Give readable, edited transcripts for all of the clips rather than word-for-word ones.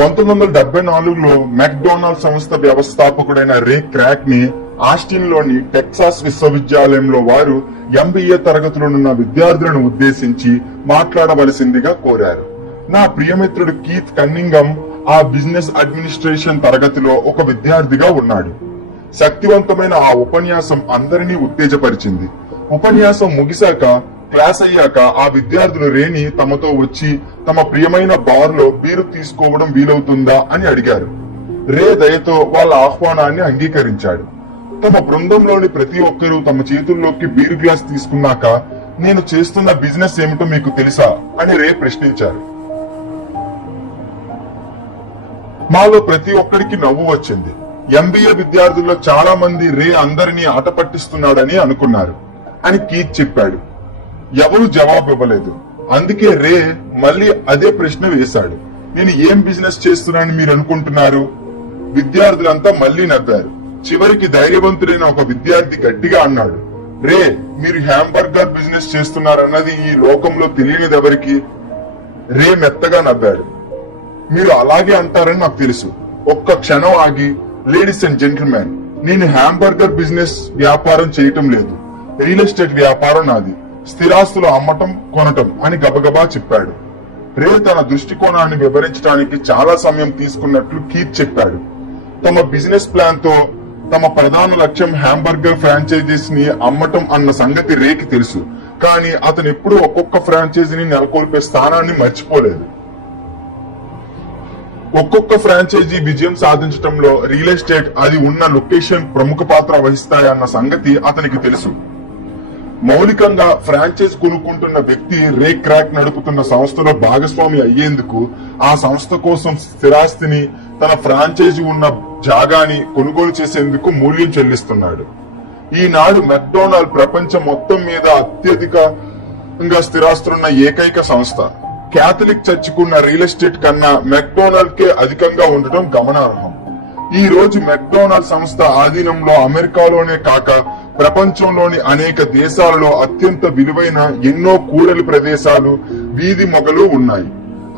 1974లో McDonald సంస్థ వ్యవస్థాపకుడైన రే crack ని Austin లోని టెక్సాస్ విశ్వవిద్యాలయంలో వారు ఎంబీఏ తరగతులున్న విద్యార్థులను ఉద్దేశించి మాట్లాడవలసిందిగా కోరారు. నా ప్రియమిత్రుడు కీత్ కన్నింగమ్ ఆ బిజినెస్ అడ్మినిస్ట్రేషన్ తరగతిలో ఒక విద్యార్థిగా ఉన్నాడు. శక్తివంతమైన ఆ ఉపన్యాసం అందరినీ ఉత్తేజపరిచింది. ఉపన్యాసం ముగిశాక, క్లాస్ అయ్యాక ఆ విద్యార్థులు రేని తమతో వచ్చి తమ ప్రియమైన బార్ లో బీరు తీసుకోవడం వీలవుతుందా అని అడిగారు. రే దయతో వాళ్ళ ఆహ్వానాన్ని అంగీకరించాడు. తమ బృందంలోని ప్రతి ఒక్కరూ తమ చేతుల్లోకి బీరు గ్లాస్ తీసుకున్నాక, నేను చేస్తున్న బిజినెస్ ఏమిటో మీకు తెలుసా అని రే ప్రశ్నించారు. మాలో ప్రతి ఒక్కరికి నవ్వు వచ్చింది. ఎంబీఏ విద్యార్థుల్లో చాలా మంది రే అందరినీ ఆట పట్టిస్తున్నాడని అనుకున్నారు అని కీత్ చెప్పాడు. ఎవరూ జవాబు ఇవ్వలేదు. అందుకే రే మళ్ళీ అదే ప్రశ్న వేశాడు. నేను ఏం బిజినెస్ చేస్తున్నానని మీరు అనుకుంటున్నారు? విద్యార్థులంతా మళ్లీ నవ్వారు. చివరికి ధైర్యవంతుడైన ఒక విద్యార్థి గట్టిగా అన్నాడు, రే, మీరు హ్యాంబర్గర్ బిజినెస్ చేస్తున్నారన్నది ఈ లోకంలో తెలియనిది ఎవరికి? రే మెత్తగా నవ్వాడు. మీరు అలాగే అంటారని నాకు తెలుసు. ఒక్క క్షణం ఆగి, లేడీస్ అండ్ జెంటిల్మెన్, నేను హ్యాంబర్గర్ బిజినెస్ వ్యాపారం చేయటం లేదు. రియల్ ఎస్టేట్ వ్యాపారం నాది. స్థిరాస్తులు అమ్మటం, కొనటం అని గబగబా చెప్పాడు. రే తన దృష్టికోణాన్ని వివరించడానికి చాలా సమయం తీసుకున్నట్లు కీత్ చెప్పాడు. తమ బిజినెస్ ప్లాన్ తో తమ ప్రధాన లక్ష్యం హ్యాంబర్గర్ ఫ్రాంచైజీస్ ని అమ్మటం అన్న సంగతి రేకి తెలుసు. కానీ అతను ఎప్పుడూ ఒక్కొక్క ఫ్రాంచైజీని నెలకొల్పే స్థానాన్ని మర్చిపోలేదు. ఒక్కొక్క ఫ్రాంచైజీ విజయం సాధించడంలో రియల్ ఎస్టేట్, అది ఉన్న లొకేషన్ ప్రముఖ పాత్ర వహిస్తాయన్న సంగతి అతనికి తెలుసు. మౌలికంగా ఫ్రాంచైజ్ కొనుక్కుంటున్న వ్యక్తి రే క్రాక్ నడుపుతున్న సంస్థలో భాగస్వామి అయ్యేందుకు, ఆ సంస్థ కోసం స్థిరాస్తిని, తన ఫ్రాంచైజీ ఉన్న జాగాని కొనుగోలు చేసేందుకు మూల్యం చెల్లిస్తున్నాడు. ఈనాడు మెక్డొనాల్డ్ ప్రపంచం మొత్తం మీద అత్యధికంగా స్థిరాస్తులున్న ఏకైక సంస్థ. క్యాథలిక్ చర్చికున్న రియల్ ఎస్టేట్ కన్నా మెక్డొనాల్డ్ కే అధికంగా ఉండటం గమనార్హం. ఈ రోజు మెక్డొనాల్డ్ సంస్థ ఆధీనంలో అమెరికాలోనే కాక ప్రపంచంలోని అనేక దేశాలలో అత్యంత విలువైన ఎన్నో కూడలి ప్రదేశాలు, వీధి మొగలు ఉన్నాయి.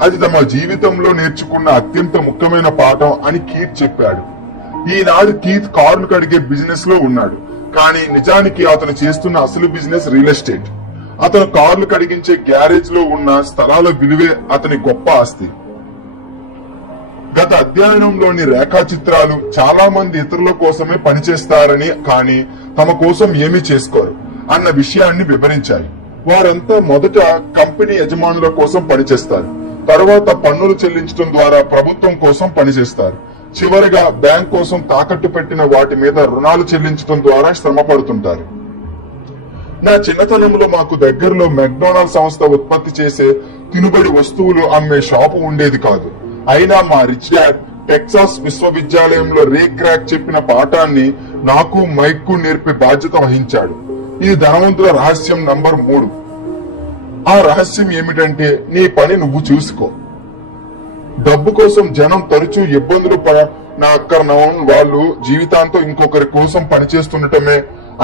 అది తమ జీవితంలో నేర్చుకున్న అత్యంత ముఖ్యమైన పాఠం అని కీత్ చెప్పాడు. ఈనాడు కీత్ కార్లు కడిగే బిజినెస్ లో ఉన్నాడు. కానీ నిజానికి అతను చేస్తున్న అసలు బిజినెస్ రియల్ ఎస్టేట్. అతను కార్లు కడిగించే గ్యారేజ్ లో ఉన్న స్థలాల విలువే అతని గొప్ప ఆస్తి. గత అధ్యయనంలోని రేఖాచిత్రాలు చాలా మంది ఇతరుల కోసమే పనిచేస్తారని, కానీ తమ కోసం ఏమీ చేసుకోరు అన్న విషయాన్ని వివరించాయి. వారంతా మొదట కంపెనీ యజమానుల కోసం పనిచేస్తారు, తర్వాత పన్నులు చెల్లించడం ద్వారా ప్రభుత్వం కోసం పనిచేస్తారు, చివరిగా బ్యాంక్ కోసం తాకట్టు పెట్టిన వాటి మీద రుణాలు చెల్లించడం ద్వారా శ్రమ పడుతుంటారు. నా చిన్నతనంలో మాకు దగ్గరలో మెక్డొనాల్డ్ సంస్థ ఉత్పత్తి చేసే తినుబడి వస్తువులు అమ్మే షాపు ఉండేది కాదు. అయినా మా రిచ్ డాడ్ టెక్సాస్ విశ్వవిద్యాలయంలో రే క్రాక్ చెప్పిన పాఠాన్ని నాకు, మైక్ కు నేర్పే బాధ్యత వహించాడు. ఇది ధనవంతుల రహస్యం నంబర్ 3. ఆ రహస్యం ఏమిటంటే, నీ పని నువ్వు చూసుకో. డబ్బు కోసం జనం తరచూ ఇబ్బందులు పడనక్కర్న వాళ్ళు జీవితాంతం ఇంకొకరి కోసం పనిచేస్తుండటమే.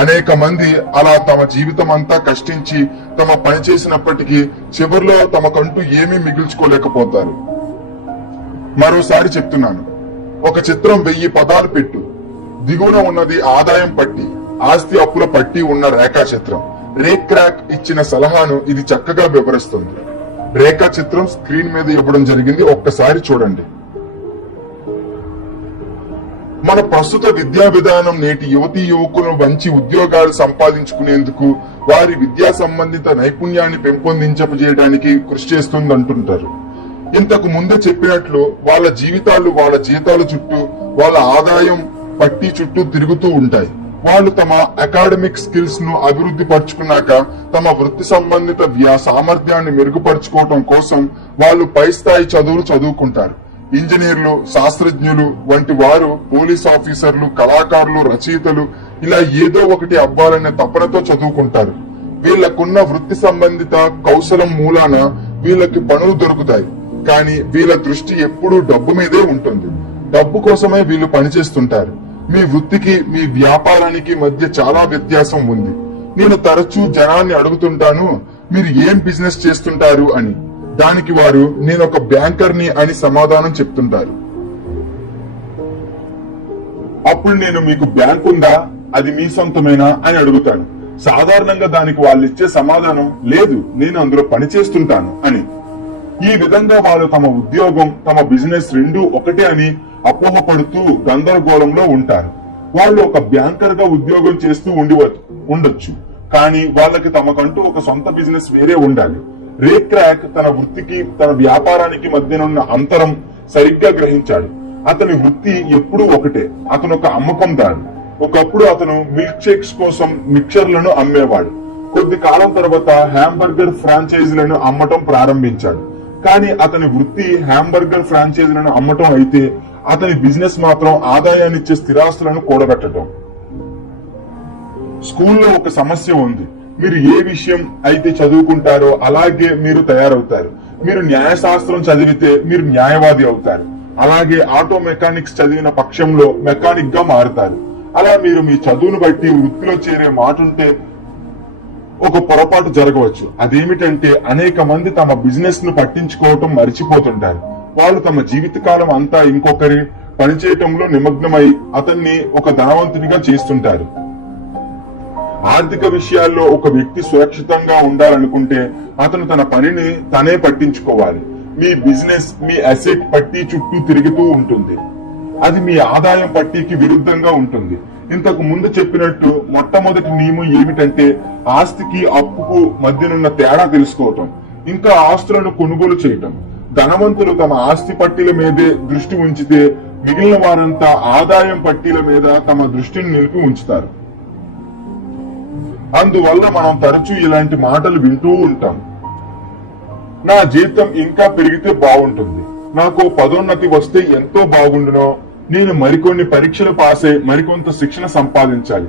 అనేక మంది అలా తమ జీవితం అంతా కష్టించి తమ పని చేసినప్పటికీ చివరిలో తమకంటూ ఏమీ మిగిల్చుకోలేకపోతారు. మరోసారి చెప్తున్నాను, ఒక చిత్రం 1000 పదాలు పెట్టు. దిగువన ఉన్నది ఆదాయం పట్టి, ఆస్తి అప్పుల పట్టి ఉన్న రేఖా చిత్రం. రే క్రాక్ ఇచ్చిన సలహాను ఇది చక్కగా వివరిస్తుంది. రేఖా చిత్రం స్క్రీన్ మీద ఇవ్వడం జరిగింది, ఒక్కసారి చూడండి. మన ప్రస్తుత విద్యా విధానం నేటి యువతీ యువకులను మంచి ఉద్యోగాలు సంపాదించుకునేందుకు, వారి విద్యా సంబంధిత నైపుణ్యాన్ని పెంపొందించజేయడానికి కృషి చేస్తుందంటుంటారు. ఇంతకు ముందే చెప్పినట్లు వాళ్ళ జీవితాలు వాళ్ళ జీతాల చుట్టూ, వాళ్ళ ఆదాయం పట్టి చుట్టూ తిరుగుతూ ఉంటాయి. వాళ్ళు తమ అకాడమిక్ స్కిల్స్ ను అభివృద్ధి పరుచుకున్నాక తమ వృత్తి సంబంధిత సామర్థ్యాన్ని మెరుగుపరుచుకోవటం కోసం వాళ్ళు పై స్థాయి చదువులు చదువుకుంటారు. ఇంజనీర్లు, శాస్త్రజ్ఞులు వంటి వారు పోలీస్ ఆఫీసర్లు, కళాకారులు, రచయితలు ఇలా ఏదో ఒకటి అవ్వాలనే తపనతో చదువుకుంటారు. వీళ్లకున్న వృత్తి సంబంధిత కౌశలం మూలాన వీళ్ళకి పనులు దొరుకుతాయి. కానీ వీళ్ళ దృష్టి ఎప్పుడూ డబ్బు మీదే ఉంటుంది. డబ్బు కోసమే వీళ్ళు పనిచేస్తుంటారు. మీ వృత్తికి, మీ వ్యాపారానికి మధ్య చాలా వ్యత్యాసం ఉంది. నేను తరచూ జనాన్ని అడుగుతుంటాను, మీరు ఏం బిజినెస్ చేస్తుంటారు అని. దానికి వారు నేను ఒక బ్యాంకర్ని అని సమాధానం చెప్తుంటారు. అప్పుడు నేను మీకు బ్యాంక్ ఉందా, అది మీ సొంతమేనా అని అడుగుతాను. సాధారణంగా దానికి వాళ్ళు ఇచ్చే సమాధానం లేదు, నేను అందులో పనిచేస్తుంటాను అని. ఈ విధంగా వారు తమ ఉద్యోగం తమ బిజినెస్ రెండూ ఒకటే అని అపోహపడుతూ గందరగోళంలో ఉంటారు. వాళ్ళు ఒక బ్యాంకర్ గా ఉద్యోగం చేస్తూ ఉండొచ్చు, కానీ వాళ్ళకి తమకంటూ ఒక సొంత బిజినెస్ వేరే ఉండాలి. రే క్రాక్ తన వృత్తికి తన వ్యాపారానికి మధ్యనున్న అంతరం సరిగ్గా గ్రహించాడు. అతని వృత్తి ఎప్పుడూ ఒకటే, అతను ఒక అమ్మకందారు. ఒకప్పుడు అతను మిల్క్ షేక్స్ కోసం మిక్చర్లను అమ్మేవాడు. కొద్ది కాలం తర్వాత హ్యాంబర్గర్ ఫ్రాంచైజీలను అమ్మటం ప్రారంభించాడు. కానీ అతని వృత్తి హ్యాంబర్గర్ ఫ్రాంచైజీలను అమ్మటం అయితే అతని బిజినెస్ మాత్రం ఆదాయాన్నిచ్చే స్థిరాస్తులను కూడబెట్టడం. స్కూల్లో ఒక సమస్య ఉంది. మీరు ఏ విషయం అయితే చదువుకుంటారో అలాగే మీరు తయారవుతారు. మీరు న్యాయశాస్త్రం చదివితే మీరు న్యాయవాది అవుతారు. అలాగే ఆటో మెకానిక్స్ చదివిన పక్షంలో మెకానిక్ గా మారుతారు. అలా మీరు మీ చదువును బట్టి వృత్తిలో చేరే మాటుంటే ఒక పొరపాటు జరగవచ్చు. అదేమిటంటే అనేక మంది తమ బిజినెస్ ను పట్టించుకోవటం మర్చిపోతుంటారు. వాళ్ళు తమ జీవితకాలం అంతా ఇంకొకరి పనిచేయటంలో నిమగ్నమై అతన్ని ఒక ధనవంతునిగా చేస్తుంటారు. ఆర్థిక విషయాల్లో ఒక వ్యక్తి సురక్షితంగా ఉండాలనుకుంటే అతను తన పనిని తనే పట్టించుకోవాలి. మీ బిజినెస్ మీ అసెట్ పట్టీ చుట్టూ తిరుగుతూ ఉంటుంది. అది మీ ఆదాయం పట్టీకి విరుద్ధంగా ఉంటుంది. ఇంతకు ముందు చెప్పినట్టు మొట్టమొదటి నియమం ఏమిటంటే ఆస్తికి అప్పుకు మధ్యనున్న తేడా తెలుసుకోవటం, ఇంకా ఆస్తులను కొనుగోలు చేయటం. ధనవంతులు తమ ఆస్తి పట్టీల మీదే దృష్టి ఉంచితే మిగిలిన వారంతా ఆదాయం పట్టీల మీద తమ దృష్టిని నిలిపి ఉంచుతారు. అందువల్ల మనం తరచూ ఇలాంటి మాటలు వింటూ ఉంటాం. నా జీతం ఇంకా పెరిగితే బాగుంటుంది, నాకు పదోన్నతి వస్తే ఎంతో బాగుండునో, నేను మరికొన్ని పరీక్షలు పాస్ అయి మరికొంత శిక్షణ సంపాదించాలి,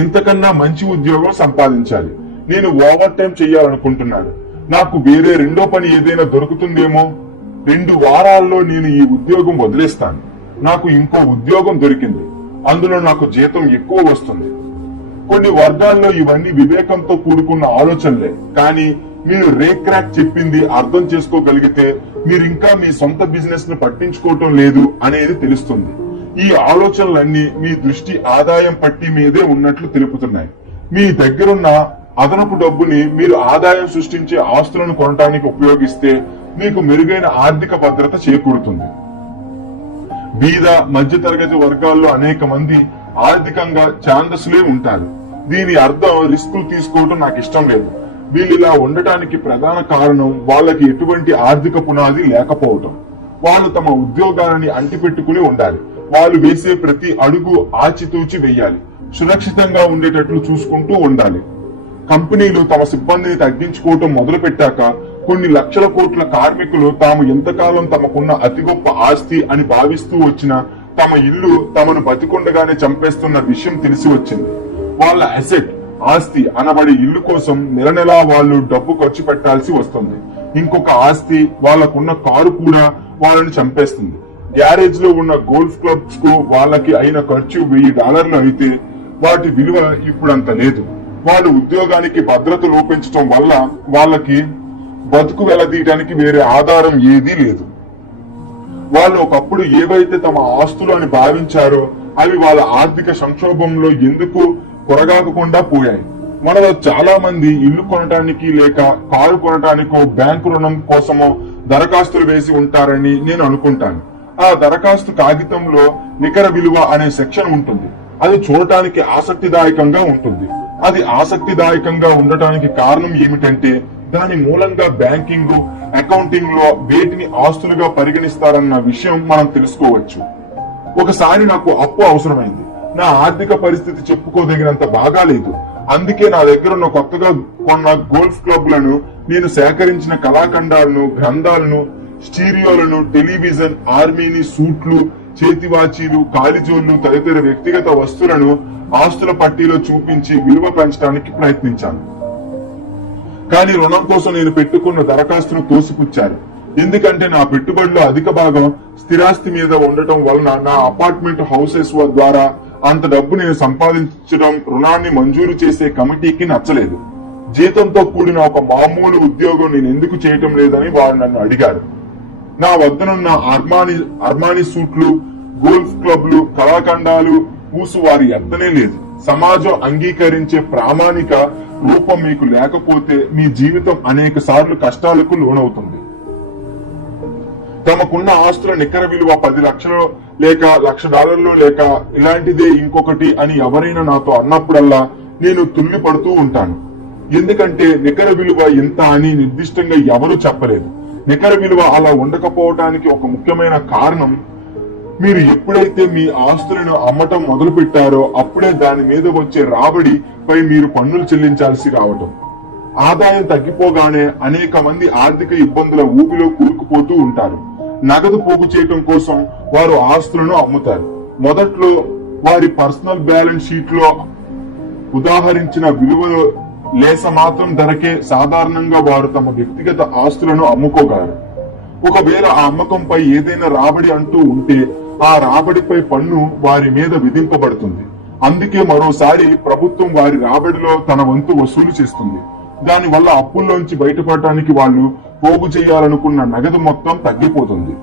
ఇంతకన్నా మంచి ఉద్యోగం సంపాదించాలి, నేను ఓవర్ టైం చెయ్యాలనుకుంటున్నాను, నాకు వేరే రెండో పని ఏదైనా దొరుకుతుందేమో, 2 వారాల్లో నేను ఈ ఉద్యోగం వదిలేస్తాను, నాకు ఇంకో ఉద్యోగం దొరికింది, అందులో నాకు జీతం ఎక్కువ వస్తుంది. కొన్ని వర్గాల్లో ఇవన్నీ వివేకంతో కూడుకున్న ఆలోచనలే. కానీ మీరు రే క్రాక్ చెప్పింది అర్థం చేసుకోగలిగితే మీరు ఇంకా మీ సొంత బిజినెస్ ను పట్టించుకోవటం లేదు అనేది తెలుస్తుంది. ఈ ఆలోచనలన్నీ మీ దృష్టి ఆదాయం పట్టి మీదే ఉన్నట్లు తెలుపుతున్నాయి. మీ దగ్గరున్న అదనపు డబ్బుని మీరు ఆదాయం సృష్టించే ఆస్తులను కొనడానికి ఉపయోగిస్తే మీకు మెరుగైన ఆర్థిక భద్రత చేకూరుతుంది. బీద మధ్యతరగతి వర్గాల్లో అనేక మంది ఆర్థికంగా ఛాందసులే ఉంటారు. దీని అర్థం రిస్కులు తీసుకోవటం నాకు ఇష్టం లేదు. వీళ్ళు ఇలా ఉండటానికి ప్రధాన కారణం వాళ్ళకి ఎటువంటి ఆర్థిక పునాది లేకపోవటం. వాళ్ళు తమ ఉద్యోగాలని అంటిపెట్టుకుని ఉండాలి. వాళ్ళు వేసే ప్రతి అడుగు ఆచితూచి వెయ్యాలి. సురక్షితంగా ఉండేటట్లు చూసుకుంటూ ఉండాలి. కంపెనీలు తమ సిబ్బందిని తగ్గించుకోవటం మొదలు పెట్టాక కొన్ని లక్షల కోట్ల కార్మికులు తాము ఎంతకాలం తమకున్న అతి గొప్ప ఆస్తి అని భావిస్తూ వచ్చిన తమ ఇల్లు తమను బతికొండగానే చంపేస్తున్న విషయం తెలిసి వచ్చింది. వాళ్ళ అసెట్ ఆస్తి అనబడే ఇల్లు కోసం నెలనెలా వాళ్ళు డబ్బు ఖర్చు పెట్టాల్సి వస్తుంది. ఇంకొక ఆస్తి వాళ్ళకున్న కారు కూడా వాళ్ళని చంపేస్తుంది. గ్యారేజ్ లో ఉన్న గోల్ఫ్ క్లబ్స్ కు వాళ్ళకి అయిన ఖర్చు $1000 అయితే వాటి విలువ ఇప్పుడు అంత లేదు. వాళ్ళు ఉద్యోగానికి భద్రత లోపించడం వల్ల వాళ్ళకి బతుకు వెలదీయడానికి వేరే ఆధారం ఏదీ లేదు. వాళ్ళు ఒకప్పుడు ఏవైతే తమ ఆస్తులు అని భావించారో అవి వాళ్ళ ఆర్థిక సంక్షోభంలో ఎందుకు కొరగాకుండా పోయాయి. మనలో చాలా మంది ఇల్లు కొనటానికి లేక కారు కొనటానికో బ్యాంకు రుణం కోసమో దరఖాస్తులు వేసి ఉంటారని నేను అనుకుంటాను. ఆ దరఖాస్తు కాగితంలో నికర విలువ అనే సెక్షన్ ఉంటుంది. అది చూడటానికి ఆసక్తిదాయకంగా ఉంటుంది. అది ఆసక్తిదాయకంగా ఉండటానికి కారణం ఏమిటంటే దాని మూలంగా బ్యాంకింగ్ అకౌంటింగ్ లో వేటిని ఆస్తులుగా పరిగణిస్తారన్న విషయం మనం తెలుసుకోవచ్చు. ఒకసారి నాకు అప్పు అవసరమైంది. నా ఆర్థిక పరిస్థితి చెప్పుకోదగినంత బాగా లేదు. అందుకే నా దగ్గర ఉన్న కొత్తగా కొన్న గోల్ఫ్ క్లబ్లను, నేను సేకరించిన కళాఖండాలను, గ్రంథాలను, స్టీరియోలను, టెలివిజన్, ఆర్మీని, సూట్లు, చేతివాచీలు, కాలిజోళ్లు తదితర వ్యక్తిగత వస్తువులను ఆస్తుల పట్టీలో చూపించి విలువ పెంచడానికి ప్రయత్నించాను. కానీ రుణం కోసం నేను పెట్టుకున్న దరఖాస్తును తోసిపుచ్చారు. ఎందుకంటే నా పెట్టుబడిలో అధిక భాగం స్థిరాస్తి మీద ఉండటం వలన నా అపార్ట్మెంట్ హౌసెస్ ద్వారా అంత డబ్బు నేను సంపాదించడం రుణాన్ని మంజూరు చేసే కమిటీకి నచ్చలేదు. జీతంతో కూడిన ఒక మామూలు ఉద్యోగం నేను ఎందుకు చేయటం లేదని వారు నన్ను అడిగారు. నా వద్దనున్న అర్మానీ సూట్లు, గోల్ఫ్ క్లబ్లు, కళాఖండాలు పూసు వారి ఎత్తనే లేదు. సమాజం అంగీకరించే ప్రామాణిక రూపం మీకు లేకపోతే మీ జీవితం అనేక సార్లు కష్టాలకు లోనవుతుంది. తమకున్న ఆస్తుల నికర విలువ 10 లక్షలు లేక $1,00,000 లేక ఇలాంటిదే ఇంకొకటి అని ఎవరైనా నాతో అన్నప్పుడల్లా నేను తుల్లి పడుతూ ఉంటాను. ఎందుకంటే నికర విలువ ఇంత అని నిర్దిష్టంగా ఎవరూ చెప్పలేదు. నికర విలువ అలా ఉండకపోవటానికి ఒక ముఖ్యమైన కారణం, మీరు ఎప్పుడైతే మీ ఆస్తులను అమ్మటం మొదలు పెట్టారో అప్పుడే దాని మీద వచ్చే రాబడిపై మీరు పన్నులు చెల్లించాల్సి రావటం. ఆదాయం తగ్గిపోగానే అనేక మంది ఆర్థిక ఇబ్బందుల ఊపిలో కూరుకుపోతూ ఉంటారు. నగదు పోగు చేయటం కోసం వారు ఆస్తులను అమ్ముతారు. మొదట్లో వారి పర్సనల్ బ్యాలెన్స్ షీట్ లో ఉదాహరించిన విలువ లేస మాత్రం ధరకే సాధారణంగా వారు తమ వ్యక్తిగత ఆస్తులను అమ్ముకోగలరు. ఒకవేళ ఆ అమ్మకంపై ఏదైనా రాబడి అంటూ ఉంటే ఆ రాబడిపై పన్ను వారి మీద విధింపబడుతుంది. అందుకే మరోసారి ప్రభుత్వం వారి రాబడిలో తన వంతు వసూలు చేస్తుంది. దానివల్ల అప్పుల్లోంచి బయటపడటానికి వాళ్ళు పోగు చేయాలనుకున్న నగదు మొత్తం తగ్గిపోతుంది.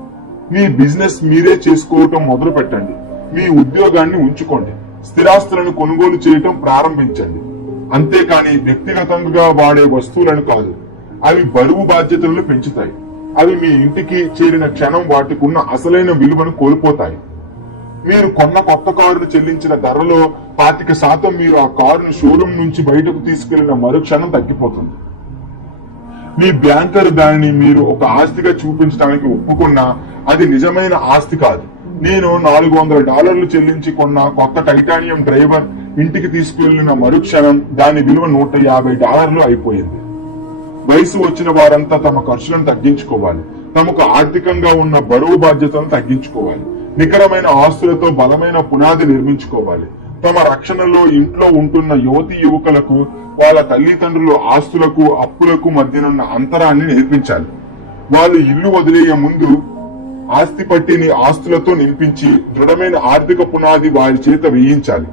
మీ బిజినెస్ మీరే చేసుకోవటం మొదలు పెట్టండి. మీ ఉద్యోగాన్ని ఉంచుకోండి. స్థిరాస్తులను కొనుగోలు చేయటం ప్రారంభించండి. అంతేకాని వ్యక్తిగతంగా వాడే వస్తువులను కాదు. అవి బరువు బాధ్యతలను పెంచుతాయి. అవి మీ ఇంటికి చేరిన క్షణం వాటికున్న అసలైన విలువను కోల్పోతాయి. మీరు కొన్న కొత్త కారును చెల్లించిన ధరలో 25% మీరు ఆ కారును షోరూమ్ నుంచి బయటకు తీసుకెళ్లిన మరుక్షణం తగ్గిపోతుంది. మీ బ్యాంకర్ దానిని మీరు ఒక ఆస్తిగా చూపించడానికి ఒప్పుకున్నా అది నిజమైన ఆస్తి కాదు. నేను $400 చెల్లించి కొన్న కొత్త టైటానియం డ్రైవర్ ఇంటికి తీసుకెళ్లిన మరుక్షణం దాని విలువ $150 అయిపోయింది. వయసు వచ్చిన వారంతా తమ ఖర్చులను తగ్గించుకోవాలి. తమకు ఆర్థికంగా ఉన్న బరువు బాధ్యతలను తగ్గించుకోవాలి. నికరమైన ఆస్తులతో బలమైన పునాది నిర్మించుకోవాలి. తమ రక్షణలో ఇంట్లో ఉంటున్న యువతీ యువకులకు వాళ్ళ తల్లిదండ్రుల ఆస్తులకు అప్పులకు మధ్యనున్న అంతరాన్ని నేర్పించాలి. వాళ్ళు ఇల్లు వదిలేయ ముందు ఆస్తి పట్టిని ఆస్తులతో నింపించి దృఢమైన ఆర్థిక పునాది వారి చేత వేయించాలి.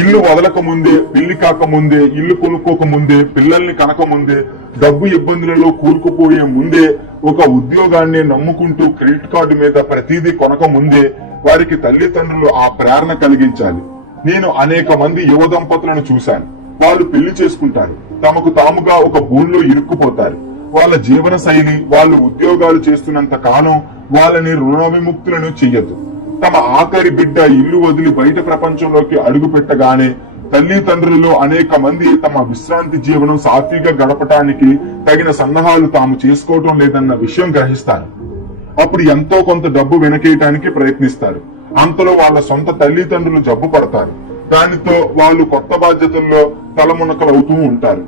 ఇల్లు వదలక ముందే, పెళ్లి కాకముందే, ఇల్లు కొనుక్కోక ముందే, పిల్లల్ని కనక ముందే, డబ్బు ఇబ్బందులలో కూరుకుపోయే ముందే, ఒక ఉద్యోగాన్ని నమ్ముకుంటూ క్రెడిట్ కార్డు మీద ప్రతిదీ కొనక ముందే వారికి తల్లిదండ్రులు ఆ ప్రేరణ కలిగించాలి. నేను అనేక మంది యువ దంపతులను చూశాను. వాళ్ళు పెళ్లి చేసుకుంటారు. తమకు తాముగా ఒక భూమిలో ఇరుక్కుపోతారు. వాళ్ళ జీవన శైలి, వాళ్ళు ఉద్యోగాలు చేస్తున్నంత కాలం వాళ్ళని రుణ విముక్తులను చెయ్యదు. తమ ఆఖరి బిడ్డ ఇల్లు వదిలి బయట ప్రపంచంలోకి అడుగు పెట్టగానే తల్లిదండ్రులలో అనేక మంది తమ విశ్రాంతి జీవనం సాఫీగా గడపటానికి తగిన సన్నాహాలు తాము చేసుకోవటం లేదన్న విషయం గ్రహిస్తారు. అప్పుడు ఎంతో కొంత డబ్బు వెనకేయటానికి ప్రయత్నిస్తారు. అంతలో వాళ్ళ సొంత తల్లిదండ్రులు జబ్బు పడతారు. దానితో వాళ్ళు కొత్త బాధ్యతల్లో తలమునకలవుతూ ఉంటారు.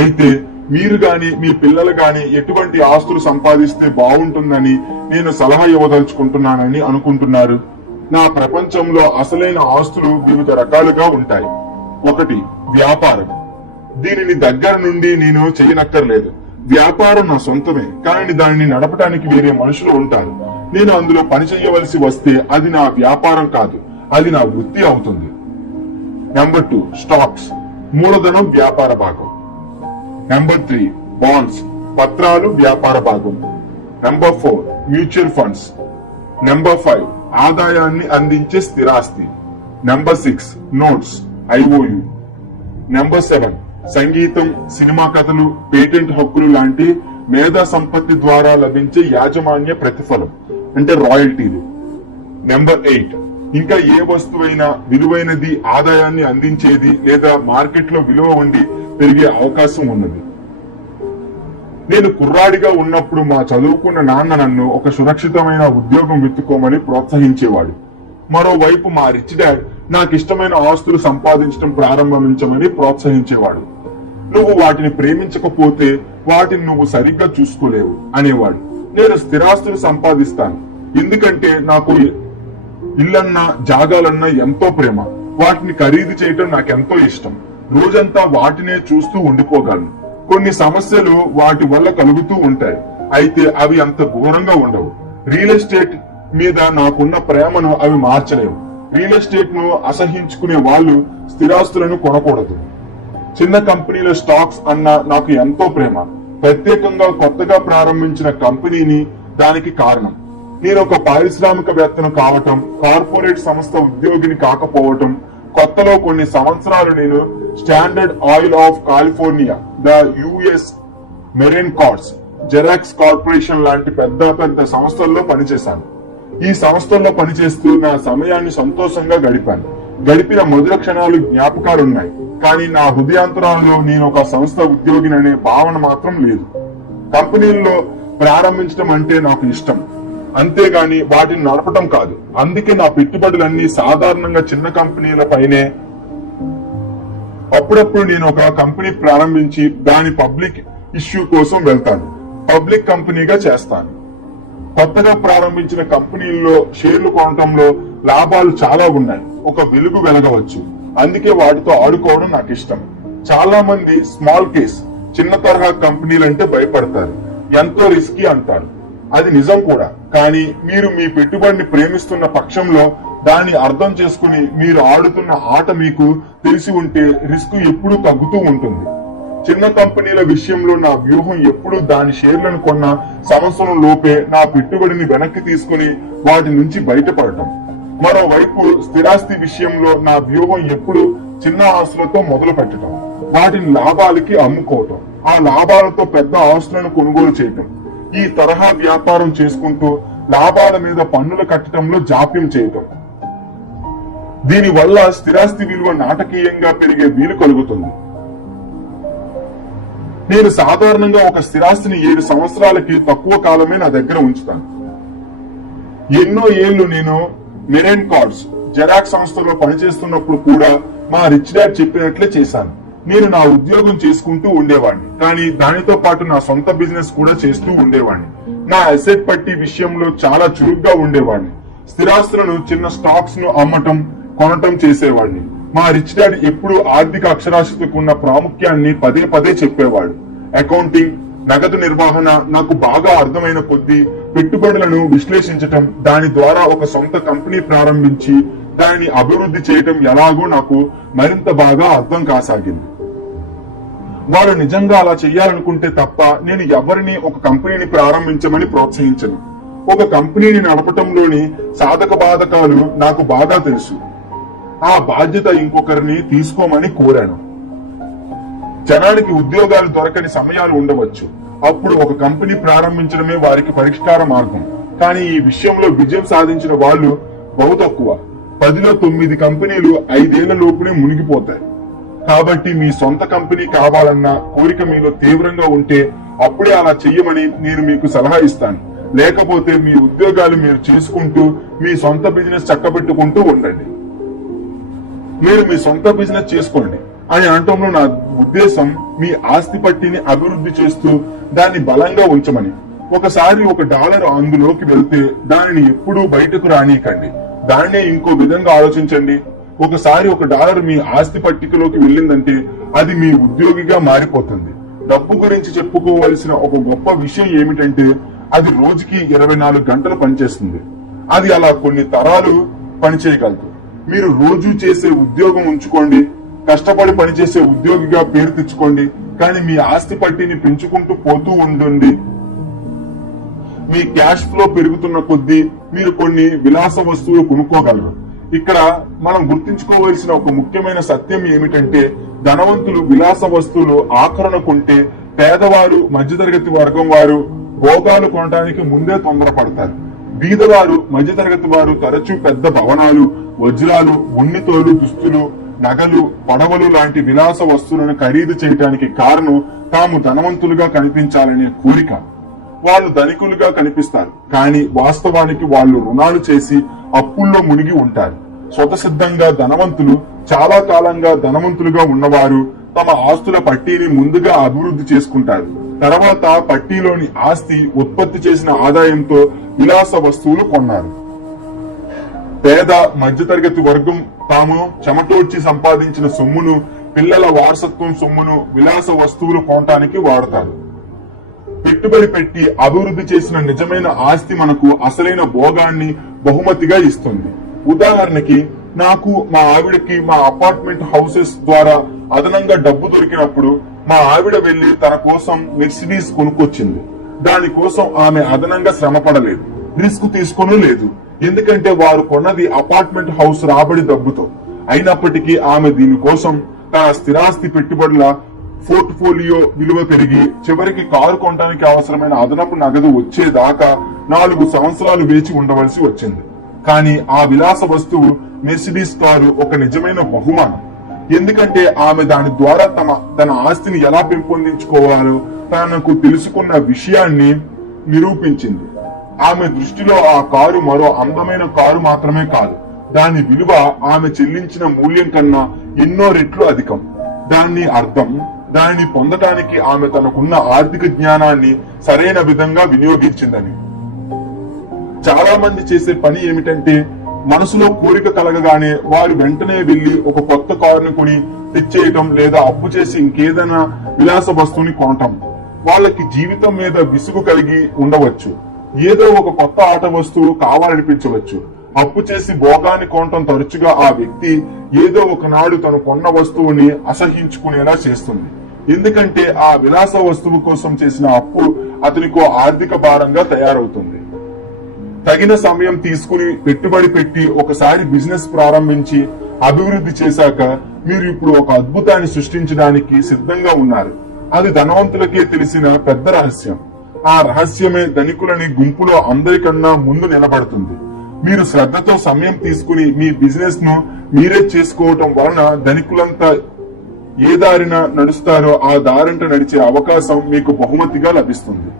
అయితే మీరు గాని మీ పిల్లలు గాని ఎటువంటి ఆస్తులు సంపాదిస్తే బాగుంటుందని నేను సలహా ఇవ్వదలుచుకుంటున్నానని అనుకుంటున్నారు? నా ప్రపంచంలో అసలైన ఆస్తులు వివిధ రకాలుగా ఉంటాయి. 1. వ్యాపారం. దీనిని దగ్గర నుండి నేను చేయనక్కర్లేదు. వ్యాపారం నా సొంతమే, కానీ దానిని నడపడానికి వేరే మనుషులు ఉంటారు. నేను అందులో పని చేయవలసి వస్తే అది నా వ్యాపారం కాదు, అది నా వృత్తి అవుతుంది. నెంబర్ 2. స్టాక్స్. మూలధనం వ్యాపార భాగం. నెంబర్ 3. బాండ్స్. పత్రాలు వ్యాపార భాగం. నెంబర్ 4. Mutual funds. నెంబర్ 5. ఆదాయాన్ని అందించే స్థిరాస్తి. నెంబర్ 6. Notes, IOU. నెంబర్ 7. సంగీతం, సినిమా కథలు, పేటెంట్ హక్కులు లాంటి మేధా సంపత్తి ద్వారా లభించే యాజమాన్య ప్రతిఫలం అంటే రాయల్టీలు. నెంబర్ 8. ఇంకా ఏ వస్తువైనా విలువైనది, ఆదాయాన్ని అందించేది లేదా మార్కెట్లో విలువ ఉండి పెరిగే అవకాశం ఉన్నది. నేను కుర్రాడిగా ఉన్నప్పుడు మా చదువుకున్న నాన్న నన్ను ఒక సురక్షితమైన ఉద్యోగం వెతుక్కోమని ప్రోత్సహించేవాడు. మరోవైపు మా రిచ్ డాడ్ నాకిష్టమైన ఆస్తులు సంపాదించడం ప్రారంభించమని ప్రోత్సహించేవాడు. నువ్వు వాటిని ప్రేమించకపోతే వాటిని నువ్వు సరిగ్గా చూసుకోలేవు అనేవాడు. నేను స్థిరాస్తులు సంపాదిస్తాను, ఎందుకంటే నాకు ఇల్లన్నా జాగాలన్నా ఎంతో ప్రేమ. వాటిని ఖరీదు చేయటం నాకెంతో ఇష్టం. రోజంతా వాటినే చూస్తూ ఉండిపోగలను. కొన్ని సమస్యలు వాటి వల్ల కలుగుతూ ఉంటాయి, అయితే అవి అంత ఘోరంగా ఉండవు. రియల్ ఎస్టేట్ మీద నాకున్న ప్రేమను అవి మార్చలేవు. రియల్ ఎస్టేట్ ను అసహించుకునే వాళ్ళు స్థిరాస్తులను కొనకూడదు. చిన్న కంపెనీల స్టాక్స్ అన్న నాకు ఎంతో ప్రేమ. ప్రత్యేకంగా కొత్తగా ప్రారంభించిన కంపెనీని దానికి కారణం. నేను ఒక పారిశ్రామికవేత్తను కావటం, కార్పొరేట్ సంస్థ ఉద్యోగిని కాకపోవటం, కొత్తలో కొన్ని సంవత్సరాలు నేను standard oil of California, the US marine cards, xerox corporation లాంటి పెద్ద పెద్ద సంస్థల్లో పనిచేశాను. ఈ సంస్థల్లో పనిచేస్తూ నా సమయాన్ని సంతోషంగా గడిపిన మధుర క్షణాలు జ్ఞాపకాలున్నాయి. కానీ నా హృదయాంతరాలలో నేను ఒక సంస్థ ఉద్యోగిననే భావన మాత్రం లేదు. కంపెనీల్లో ప్రారంభించడం అంటే నాకు ఇష్టం, అంతేగాని వాటిని నడపడం కాదు. అందుకే నా పెట్టుబడులన్నీ సాధారణంగా చిన్న కంపెనీల పైనే. అప్పుడప్పుడు నేను ఒక కంపెనీ ప్రారంభించి దాని పబ్లిక్ ఇష్యూ కోసం వెళ్తాను, పబ్లిక్ కంపెనీగా చేస్తాను. కొత్తగా ప్రారంభించిన కంపెనీల్లో షేర్లు కొనటంలో లాభాలు చాలా ఉన్నాయి, ఒక వెలుగు వెలగవచ్చు. అందుకే వాటితో ఆడుకోవడం నాకు ఇష్టం. చాలా మంది స్మాల్ కేస్, చిన్న తరహా కంపెనీలంటే భయపడతారు, ఎంతో రిస్కీ అంటారు. అది నిజం కూడా. కానీ మీరు మీ పెట్టుబడిని ప్రేమిస్తున్న పక్షంలో దాన్ని అర్థం చేసుకుని మీరు ఆడుతున్న ఆట మీకు తెలిసి ఉంటే రిస్క్ ఎప్పుడూ తగ్గుతూ ఉంటుంది. చిన్న కంపెనీల విషయంలో నా వ్యూహం ఎప్పుడు దాని షేర్లను కొన్న సంవత్సరం లోపే నా పెట్టుబడిని వెనక్కి తీసుకుని వాటి నుంచి బయటపడటం. మరోవైపు స్థిరాస్తి విషయంలో నా వ్యూహం ఎప్పుడు చిన్న ఆస్తులతో మొదలు పెట్టడం, వాటిని లాభాలకి అమ్ముకోవటం, ఆ లాభాలతో పెద్ద ఆస్తులను కొనుగోలు చేయటం. ఈ తరహా వ్యాపారం చేసుకుంటూ లాభాల మీద పన్నులు కట్టడంలో జాప్యం చేయటం. దీనివల్ల స్థిరాస్తి విలువ నాటకీయంగా పెరిగే వీలు కలుగుతుంది. నేను సాధారణంగా ఒక స్థిరాస్తిని 7 సంవత్సరాలకి తక్కువ కాలమే నా దగ్గర ఉంచుతాను. ఎన్నో ఏళ్లు నేను మెరైన్ కార్డ్స్, జెరాక్స్ సంస్థలో పనిచేస్తున్నప్పుడు కూడా మా రిచ్ డాడ్ చెప్పినట్లే చేశాను. నేను నా ఉద్యోగం చేసుకుంటూ ఉండేవాడిని, కానీ దానితో పాటు నా సొంత బిజినెస్ కూడా చేస్తూ ఉండేవాడిని. నా అసెట్ పట్టి విషయంలో చాలా చురుగ్గా ఉండేవాడిని. స్థిరాస్తులను, చిన్న స్టాక్స్ ను అమ్మటం, కొనటం చేసేవాడిని. మా రిచ్ డాడ్ ఎప్పుడు ఆర్థిక అక్షరాస్యతకు ఉన్న ప్రాముఖ్యాన్ని పదే పదే చెప్పేవాడు. అకౌంటింగ్, నగదు నిర్వహణ నాకు బాగా అర్థమైన కొద్దీ పెట్టుబడులను విశ్లేషించటం, దాని ద్వారా ఒక సొంత కంపెనీ ప్రారంభించి దానిని అభివృద్ధి చేయటం ఎలాగో నాకు మరింత బాగా అర్థం కాసాగింది. వారు నిజంగా అలా చెయ్యాలనుకుంటే తప్ప నేను ఎవరిని ఒక కంపెనీని ప్రారంభించమని ప్రోత్సహించను. ఒక కంపెనీని నడపటంలోని సాధక బాధకాలు నాకు బాగా తెలుసు. ఆ బాధ్యత ఇంకొకరిని తీసుకోమని కోరాను. జనానికి ఉద్యోగాలు దొరకని సమయాలు ఉండవచ్చు. అప్పుడు ఒక కంపెనీ ప్రారంభించడమే వారికి పరిష్కార మార్గం. కానీ ఈ విషయంలో విజయం సాధించిన వాళ్ళు బహు తక్కువ. 10లో 9 కంపెనీలు 5 ఏళ్ల లోపునే మునిగిపోతాయి. కాబట్టి మీ సొంత కంపెనీ కావాలన్న కోరిక మీలో తీవ్రంగా ఉంటే అప్పుడే అలా చెయ్యమని నేను మీకు సలహా ఇస్తాను. లేకపోతే మీ ఉద్యోగాలు మీరు చేసుకుంటూ మీ సొంత బిజినెస్ చక్కబెట్టుకుంటూ ఉండండి. మీరు మీ సొంత బిజినెస్ చేసుకోండి అని అనటంలో నా ఉద్దేశం మీ ఆస్తి పట్టిని అభివృద్ధి చేస్తూ దాన్ని బలంగా ఉంచమని. ఒకసారి $1 అందులోకి వెళ్తే దానిని ఎప్పుడూ బయటకు రానీకండి. దాన్నే ఇంకో విధంగా ఆలోచించండి. ఒకసారి $1 మీ ఆస్తి పట్టికలోకి వెళ్ళిందంటే అది మీ ఉద్యోగిగా మారిపోతుంది. డబ్బు గురించి చెప్పుకోవలసిన ఒక గొప్ప విషయం ఏమిటంటే అది రోజుకి 24 గంటలు పనిచేస్తుంది. అది అలా కొన్ని తరాలు పనిచేయగలదు. మీరు రోజు చేసే ఉద్యోగం ఉంచుకోండి, కష్టపడి పనిచేసే ఉద్యోగిగా పేరు తెచ్చుకోండి, కానీ మీ ఆస్తి పట్టిని పెంచుకుంటూ పోతూ ఉండండి. మీ క్యాష్ ఫ్లో పెరుగుతున్న కొద్దీ మీరు కొన్ని విలాస వస్తువులు కొనుక్కోగలరు. ఇక్కడ మనం గుర్తించుకోవలసిన ఒక ముఖ్యమైన సత్యం ఏమిటంటే ధనవంతులు విలాస వస్తువులు ఆఖరణ కొంటే పేదవారు, మధ్యతరగతి వర్గం వారు భోగాలు కొనడానికి ముందే తొందరపడతారు. బీదవారు, మధ్యతరగతి వారు తరచూ పెద్ద భవనాలు, వజ్రాలు, ఉన్నితోలు, దుస్తులు, నగలు, పడవలు లాంటి విలాస వస్తువులను ఖరీదు చేయడానికి కారణం తాము ధనవంతులుగా కనిపించాలనే కోరిక. వాళ్ళు ధనికులుగా కనిపిస్తారు, కానీ వాస్తవానికి వాళ్ళు రుణాలు చేసి అప్పుల్లో మునిగి ఉంటారు. స్వతసిద్ధంగా ధనవంతులు, చాలా కాలంగా ధనవంతులుగా ఉన్నవారు తమ ఆస్తుల పట్టీని ముందుగా అభివృద్ధి చేసుకుంటారు. తర్వాత పట్టీలోని ఆస్తి ఉత్పత్తి చేసిన ఆదాయంతో విలాస వస్తువులు కొన్నారు. పేద, మధ్యతరగతి వర్గం తాము చెమటోడ్చి సంపాదించిన సొమ్మును, పిల్లల వారసత్వం సొమ్మును విలాస వస్తువులు కొనటానికి వాడతారు. పెట్టుబడి పెట్టి అభివృద్ధి చేసిన నిజమైన ఆస్తి మనకు అసలైన భోగాన్ని బహుమతిగా ఇస్తుంది. ఉదాహరణకి నాకు, మా ఆవిడకి మా అపార్ట్మెంట్ హౌసెస్ ద్వారా అదనంగా డబ్బు దొరికినప్పుడు మా ఆవిడ వెళ్లి తన కోసం మెర్సిడీస్ కొనుక్కొచ్చింది. దానికోసం ఆమె అదనంగా శ్రమ పడలేదు, రిస్క్ తీసుకోను లేదు. ఎందుకంటే వారు కొన్నది అపార్ట్మెంట్ హౌస్ రాబడి డబ్బుతో. అయినప్పటికీ ఆమె దీనికోసం తన స్థిరాస్తి పెట్టుబడుల పోర్ట్ఫోలియో విలువ పెరిగి చివరికి కారు కొనడానికి అవసరమైన అదనపు నగదు వచ్చేదాకా 4 సంవత్సరాలు వేచి ఉండవలసి వచ్చింది. కానీ ఆ విలాస వస్తువు మెర్సిడీస్ కారు ఒక నిజమైన బహుమానం. ఎందుకంటే ఆమె దాని ద్వారా తన ఆస్తిని ఎలా పెంపొందించుకోవాలో తనకు తెలుసుకున్న విషయాన్ని నిరూపించింది. ఆమె దృష్టిలో ఆ కారు మరో అందమైన కారు మాత్రమే కాదు, దాని విలువ ఆమె చెల్లించిన మూల్యం కన్నా ఎన్నో రెట్లు అధికం. దానిని పొందటానికి ఆమె తనకున్న ఆర్థిక జ్ఞానాన్ని సరైన విధంగా వినియోగించిందని. చాలా మంది చేసే పని ఏమిటంటే మనసులో కోరిక కలగగానే వారు వెంటనే వెళ్లి ఒక కొత్త కారుని కొని తెచ్చేయటం లేదా అప్పు చేసి ఇంకేదైనా విలాస వస్తువుని కొనటం. వాళ్ళకి జీవితం మీద విసుగు కలిగి ఉండవచ్చు, ఏదో ఒక కొత్త ఆట వస్తువు కావాలనిపించవచ్చు. అప్పు చేసి భోగాన్ని కొనటం తరచుగా ఆ వ్యక్తి ఏదో ఒకనాడు తను కొన్న వస్తువుని అసహించుకునేలా చేస్తుంది. ఎందుకంటే ఆ విలాస వస్తువు కోసం చేసిన అప్పు అతనికో ఆర్థిక భారంగా తయారవుతుంది. తగిన సమయం తీసుకుని పెట్టుబడి పెట్టి ఒకసారి బిజినెస్ ప్రారంభించి అభివృద్ధి చేశాక మీరు ఇప్పుడు ఒక అద్భుతాన్ని సృష్టించడానికి సిద్ధంగా ఉన్నారు. అది ధనవంతులకే తెలిసిన పెద్ద రహస్యం. ఆ రహస్యమే ధనికులని గుంపులో అందరికన్నా ముందు నిలబడుతుంది. మీరు శ్రద్ధతో సమయం తీసుకుని మీ బిజినెస్ ను మీరే చేసుకోవటం వలన ధనికులంతా ఏ దారిన నడుస్తారో ఆ దారంట నడిచే అవకాశం మీకు బహుమతిగా లభిస్తుంది.